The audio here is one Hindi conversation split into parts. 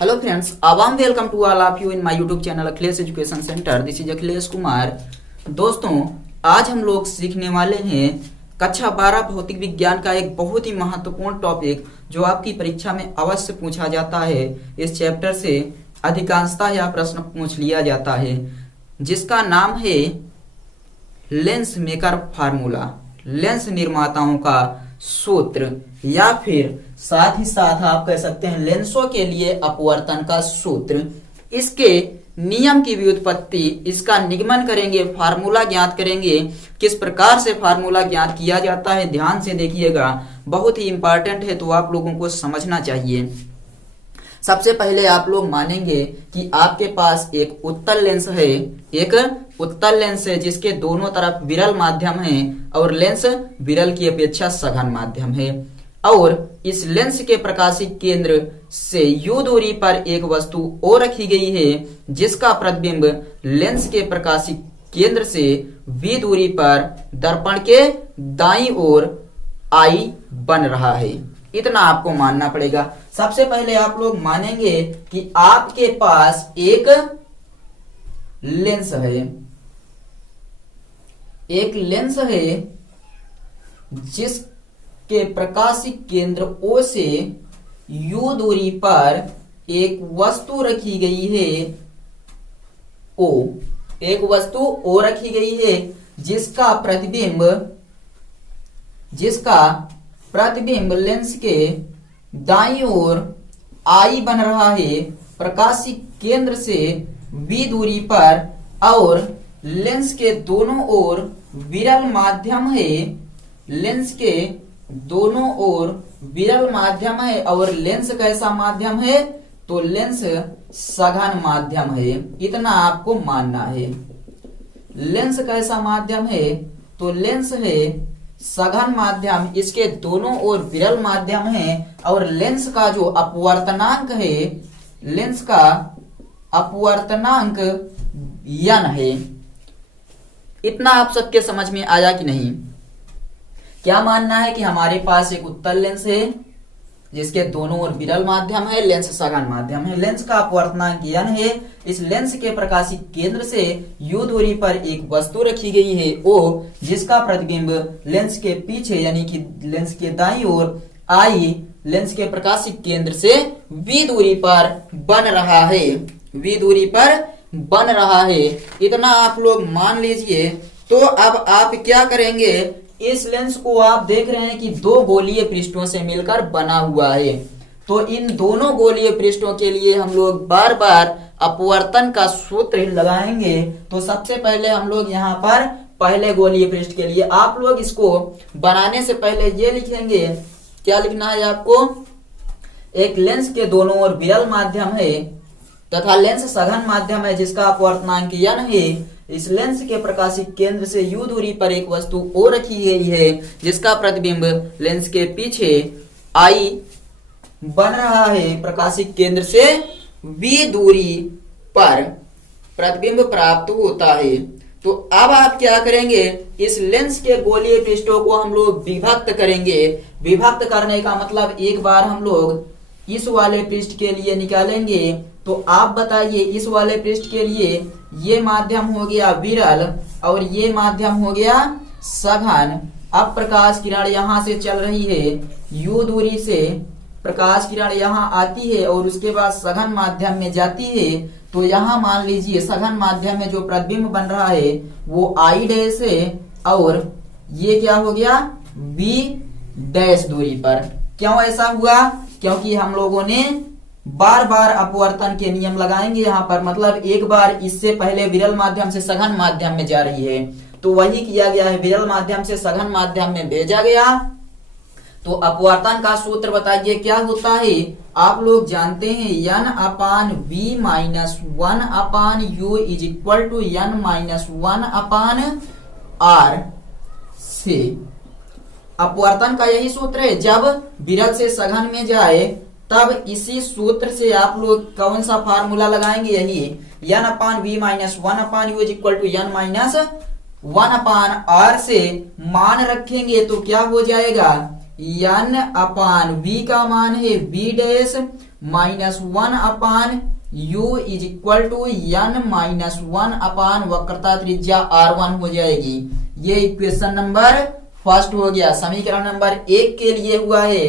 Hello friends, a warm welcome to all of you in my YouTube channel Akhilesh education centre. This is Akhilesh Kumar. दोस्तों, आज हम लोग सीखने वाले हैं कक्षा 12 भौतिक विज्ञान का एक बहुत ही महत्वपूर्ण टॉपिक जो आपकी परीक्षा में अवश्य पूछा जाता है। इस चैप्टर से अधिकांशतः यह प्रश्न पूछ लिया जाता है, जिसका नाम है लेंस मेकर फार्मूला, लेंस निर्माताओं का सूत्र, या फिर साथ ही साथ आप कह सकते हैं लेंसों के लिए अपवर्तन का सूत्र। इसके नियम की व्युत्पत्ति, इसका निगमन करेंगे, फार्मूला ज्ञात करेंगे, किस प्रकार से फार्मूला ज्ञात किया जाता है। ध्यान से देखिएगा, बहुत ही इंपॉर्टेंट है, तो आप लोगों को समझना चाहिए। सबसे पहले आप लोग मानेंगे कि आपके पास एक उत्तल लेंस है, एक उत्तल लेंस है जिसके दोनों तरफ विरल माध्यम है और लेंस विरल की अपेक्षा सघन माध्यम है, और इस लेंस के प्रकाशिक केंद्र से u दूरी पर एक वस्तु O रखी गई है जिसका प्रतिबिंब लेंस के प्रकाशिक केंद्र से v दूरी पर दर्पण के दाईं ओर I बन रहा है। इतना आपको मानना पड़ेगा। सबसे पहले आप लोग मानेंगे कि आपके पास एक लेंस है, एक लेंस है जिसके प्रकाशिक केंद्र O से U दूरी पर एक वस्तु रखी गई है O, एक वस्तु O रखी गई है जिसका प्रतिबिंब लेंस के दाईं ओर I बन रहा है प्रकाशिक केंद्र से V दूरी पर, और लेंस के दोनों ओर विरल माध्यम है, लेंस के दोनों ओर विरल माध्यम है, और लेंस कैसा माध्यम है? तो लेंस सघन माध्यम है। इतना आपको मानना है। लेंस कैसा माध्यम है? तो लेंस है सघन माध्यम, इसके दोनों ओर विरल माध्यम है, और लेंस का जो अपवर्तनांक है, लेंस का अपवर्तनांक n है। इतना आप सबके समझ में आया कि नहीं? क्या मानना है कि हमारे पास एक उत्तल लेंस है जिसके दोनों ओर विरल माध्यम है, लेंस सघन माध्यम है, लेंस का अपवर्तनांक n है। इस लेंस के प्रकाशिक केंद्र से u दूरी पर एक वस्तु रखी गई है O, जिसका प्रतिबिंब लेंस के पीछे यानी कि लेंस के दाईं ओर I लेंस के प्रकाशिक केंद्र से v दूरी पर बन रहा है, v दूरी पर बन रहा है। इतना आप लोग मान लीजिए। तो अब आप क्या करेंगे? इस लेंस को आप देख रहे हैं कि दो गोलीय पृष्ठों से मिलकर बना हुआ है, तो इन दोनों गोलीय पृष्ठों के लिए हम लोग बार बार अपवर्तन का सूत्र लगाएंगे। तो सबसे पहले हम लोग यहाँ पर पहले गोलीय पृष्ठ के लिए आप लोग इसको बनाने से पहले ये लिखेंगे, क्या लिखना है आपको? एक लेंस के दोनों ओर विरल माध्यम है तथा लेंस सघन माध्यम है जिसका अपवर्तनांक n है। इस लेंस के प्रकाशिक केंद्र से u दूरी पर एक वस्तु O रखी गई है जिसका प्रतिबिंब लेंस के पीछे I बन रहा है प्रकाशिक केंद्र से v दूरी पर प्रतिबिंब प्राप्त होता है। तो अब आप क्या करेंगे? इस लेंस के गोलीय पृष्ठों को हम लोग विभक्त करेंगे। विभक्त करने का मतलब एक बार हम लोग इस वाले पृष्ठ के लिए निकालेंगे, तो आप बताइए इस वाले पृष्ठ के लिए ये माध्यम हो गया विरल और ये माध्यम हो गया सघन। अब प्रकाश किरण यहाँ से चल रही है, u दूरी से प्रकाश किरण यहाँ आती है और उसके बाद सघन माध्यम में जाती है। तो यहाँ मान लीजिए सघन माध्यम में जो प्रतिबिंब बन रहा है वो I डैश है, और ये क्या हो गया? v डैश दूरी पर। क्यों ऐसा हुआ? क्योंकि हम लोगों ने बार बार अपवर्तन के नियम लगाएंगे यहाँ पर, मतलब एक बार इससे पहले विरल माध्यम से सघन माध्यम में जा रही है, तो वही किया गया है, विरल माध्यम से सघन माध्यम में भेजा गया। तो अपवर्तन का सूत्र बताइए क्या होता है? आप लोग जानते हैं n upon v minus 1 upon u is equal to n minus 1 upon r से। अपवर्तन का यही सूत्र है। जब विरल से सघन में जाए तब इसी सूत्र से आप लोग कौन सा फार्मूला लगाएंगे? यही n upon v minus 1 upon u is equal to n minus 1 upon r से मान रखेंगे तो क्या हो जाएगा? n अपान v का मान है v dash -1/u is equal to n-1 वक्रता त्रिज्या r1 हो जाएगी। ये इक्वेशन नंबर फर्स्ट हो गया, समीकरण नंबर 1 के लिए हुआ है।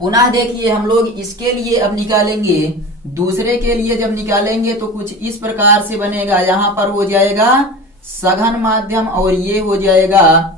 पुनः देखिए हम लोग इसके लिए अब निकालेंगे, दूसरे के लिए जब निकालेंगे तो कुछ इस प्रकार से बनेगा। यहां पर हो जाएगा सघन माध्यम और ये हो जाएगा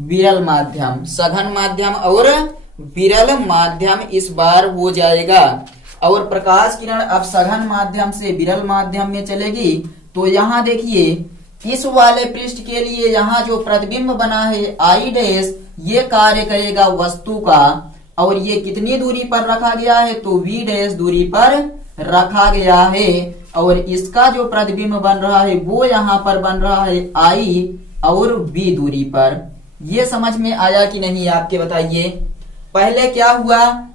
विरल माध्यम। सघन माध्यम और विरल माध्यम इस बार हो जाएगा। और प्रकाश किरण अब सघन माध्यम से विरल माध्यम में चलेगी। तो यहाँ देखिए इस वाले पृष्ठ के लिए यहाँ जो प्रतिबिंब बना है आई डैश, ये कार्य करेगा वस्तु का। और ये कितनी दूरी पर रखा गया है, तो वी डैश दूरी पर रखा गया है। और इसका जो प्रतिबिंब बन रहा है वो यहाँ पर बन रहा है आई और बी दूरी पर। ये समझ में आया कि नहीं आपके बताइए। पहले क्या हुआ,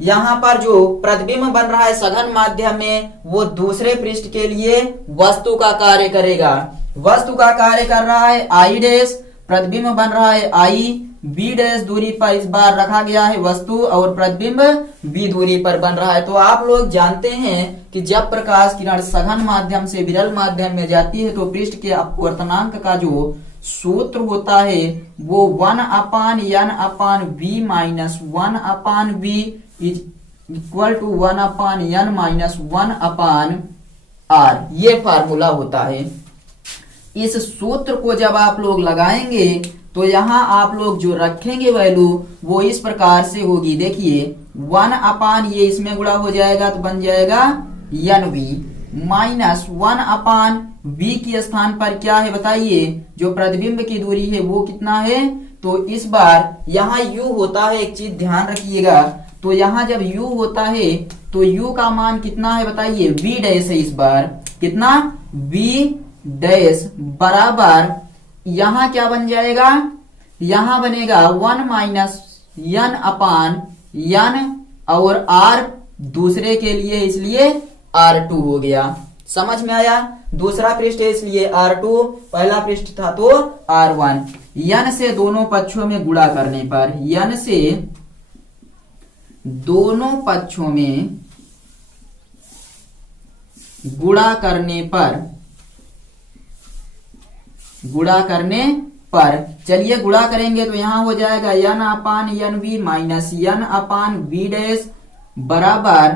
यहाँ पर जो प्रतिबिंब बन रहा है सघन माध्यम में वो दूसरे पृष्ठ के लिए वस्तु का कार्य करेगा। वस्तु का कार्य कर रहा है आई डैश, प्रतिबिंब बन रहा है आई, बी डैश दूरी पर इस बार रखा गया है वस्तु और प्रतिबिंब बी दूरी पर बन रहा है। तो आप लोग जानते हैं कि जब प्रकाश किरण सघन माध्यम से विरल माध्यम में जाती है तो पृष्ठ के अपवर्तनांक का जो सूत्र होता है वो 1/n/v-1/v is equal to 1/n-1/r, ये फार्मूला होता है। इस सूत्र को जब आप लोग लगाएंगे तो यहाँ आप लोग जो रखेंगे वैल्यू वो इस प्रकार से होगी। देखिए 1/, ये इसमें गुणा हो जाएगा तो बन जाएगा NV -1/v के स्थान पर क्या है बताइए, जो प्रतिबिंब की दूरी है वो कितना है। तो इस बार यहाँ u होता है, एक चीज ध्यान रखिएगा। तो यहाँ जब u होता है तो u का मान कितना है बताइए, v डैश है। इस बार कितना, v डैश बराबर यहाँ क्या बन जाएगा, यहाँ बनेगा 1-n/n और r दूसरे के लिए इसलिए r2 हो गया। समझ में आया। दूसरा पृष्ठ है इसलिए r2, पहला पृष्ठ था तो r1। n से दोनों पक्षों में गुणा करने पर, n से दोनों पक्षों में गुणा करने पर चलिए गुणा करेंगे तो यहां हो जाएगा n/nv माइनस n/v डैश बराबर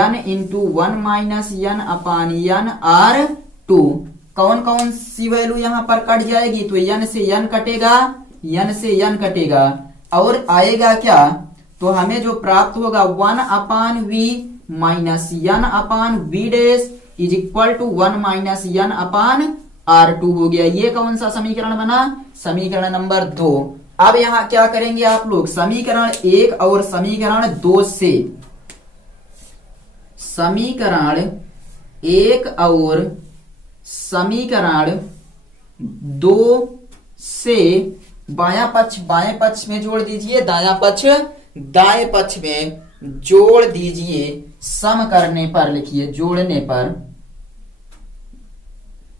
n इंटू 1-n/n/r2। कौन कौन सी वैल्यू यहाँ पर कट जाएगी, तो n से n कटेगा, n से n कटेगा और आएगा क्या, तो हमें जो प्राप्त होगा 1/v minus n/v dash is equal to 1-n/r2 हो गया। ये कौन सा समीकरण बना, समीकरण नंबर 2। अब यहाँ क्या करेंगे आप लोग, समीकरण 1 और समीकरण 2 से, समीकरण 1 और समीकरण 2 से बायां पक्ष बाएं पक्ष में जोड़ दीजिए, दायां पक्ष दाएं पक्ष में जोड़ दीजिए। सम करने पर लिखिए,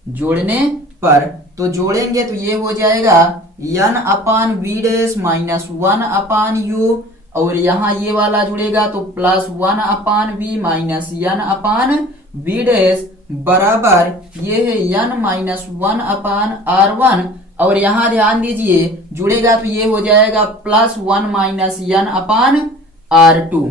जोड़ने पर तो जोड़ेंगे तो ये हो जाएगा n/v डैश माइनस 1/u और यहाँ ये वाला जुड़ेगा तो plus 1/v minus n/v dash बराबर ये है n-1/r1 और यहाँ ध्यान दीजिए जुड़ेगा तो ये हो जाएगा प्लस 1-n/r2।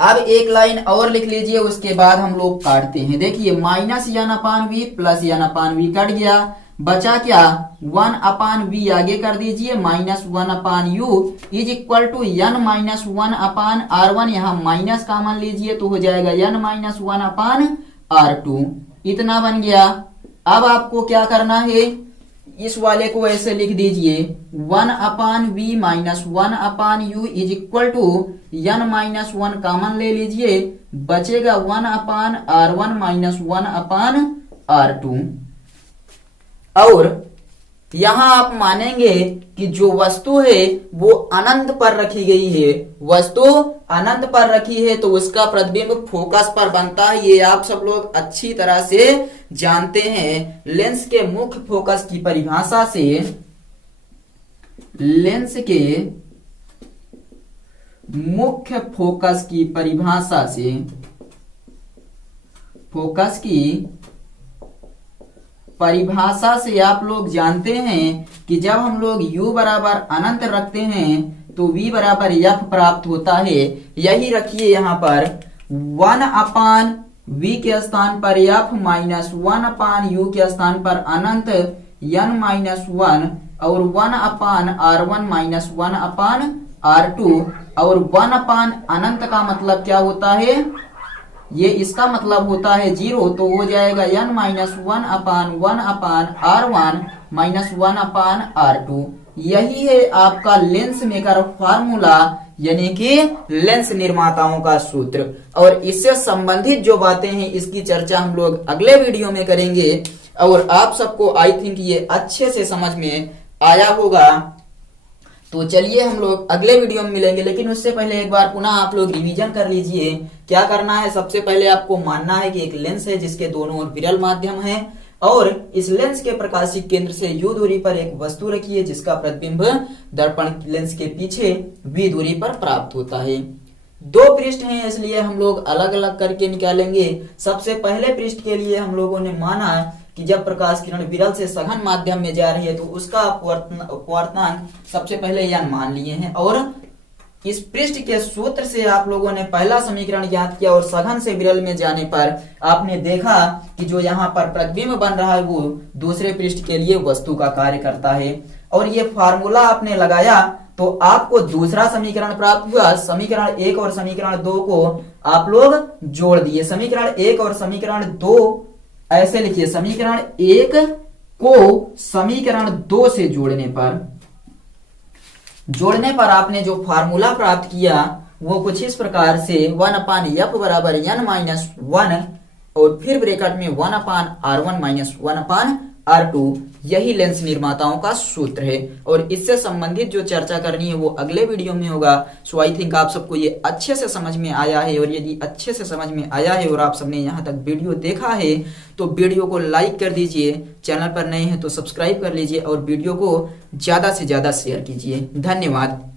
अब एक लाइन और लिख लीजिए, उसके बाद हम लोग काटते हैं। देखिए minus n/v plus n/v cut गया, बचा क्या 1/v आगे कर दीजिए minus 1/u is equal to n-1/r1। यहाँ माइनस कॉमन लीजिए तो हो जाएगा n-1/r2। इतना बन गया। अब आपको क्या करना है, इस वाले को ऐसे लिख दीजिए 1/v minus 1/u is equal to n-1 common ले लीजिए, बचेगा 1/r1 माइनस 1/r2। और यहां आप मानेंगे कि जो वस्तु है वो अनंत पर रखी गई है, वस्तु अनंत पर रखी है तो उसका प्रतिबिंब फोकस पर बनता है। ये आप सब लोग अच्छी तरह से जानते हैं। लेंस के मुख्य फोकस की परिभाषा से, लेंस के मुख्य फोकस की परिभाषा से, फोकस की परिभाषा से आप लोग जानते हैं कि जब हम लोग u बराबर अनंत रखते हैं तो v बराबर f प्राप्त होता है। यही रखिए यहाँ पर 1 अपान v के स्थान पर f माइनस 1 अपान u के स्थान पर अनंत n माइनस 1 और 1 अपान r1 माइनस 1 अपान r2 और 1 अपान अनंत का मतलब क्या होता है, ये इसका मतलब होता है 0, तो हो जाएगा n माइनस 1 अपान r1 माइनस 1 अपान r2। यही है आपका लेंस मेकर फार्मूला, यानी कि लेंस निर्माताओं का सूत्र। और इससे संबंधित जो बातें हैं इसकी चर्चा हम लोग अगले वीडियो में करेंगे। और आप सबको आई थिंक ये अच्छे से समझ में आया होगा। तो चलिए हम लोग अगले वीडियो में मिलेंगे, लेकिन उससे पहले एक बार पुनः आप लोग रिवीजन कर लीजिए। क्या करना है, सबसे पहले आपको मानना है कि एक लेंस है जिसके दोनों ओर विरल माध्यम है और इस लेंस के प्रकाशिक केंद्र से u दूरी पर एक वस्तु रखी है जिसका प्रतिबिंब दर्पण लेंस के पीछे v दूरी पर प्राप्त होता है। दो पृष्ठ हैं इसलिए हम लोग अलग अलग करके निकालेंगे। सबसे पहले पृष्ठ के लिए हम लोगों ने माना कि जब प्रकाश किरण विरल से सघन माध्यम में जा रही है तो उसका अपवर्तनांक सबसे पहले n मान लिए हैं। और इस पृष्ठ के सूत्र से आप लोगों ने पहला समीकरण ज्ञात किया और सघन से विरल में जाने पर आपने देखा कि जो यहाँ पर प्रतिबिंब बन रहा है वो दूसरे पृष्ठ के लिए वस्तु का कार्य करता है। और ये फार्मूला आपने लगाया तो आपको दूसरा समीकरण प्राप्त हुआ। समीकरण 1 और समीकरण 2 को आप लोग जोड़ दिए। समीकरण 1 और समीकरण 2 ऐसे लिखिए, समीकरण 1 को समीकरण 2 से जोड़ने पर आपने जो फार्मूला प्राप्त किया वो कुछ इस प्रकार से 1 अपान f बराबर n माइनस 1 और फिर ब्रैकेट में 1 अपान r1 माइनस 1 अपान r2। यही लेंस निर्माताओं का सूत्र है और इससे संबंधित जो चर्चा करनी है वो अगले वीडियो में होगा। सो आई थिंक आप सबको ये अच्छे से समझ में आया है। और यदि अच्छे से समझ में आया है और आप सबने यहाँ तक वीडियो देखा है तो वीडियो को लाइक कर दीजिए, चैनल पर नए हैं तो सब्सक्राइब कर लीजिए और वीडियो को ज्यादा से ज्यादा शेयर कीजिए। धन्यवाद।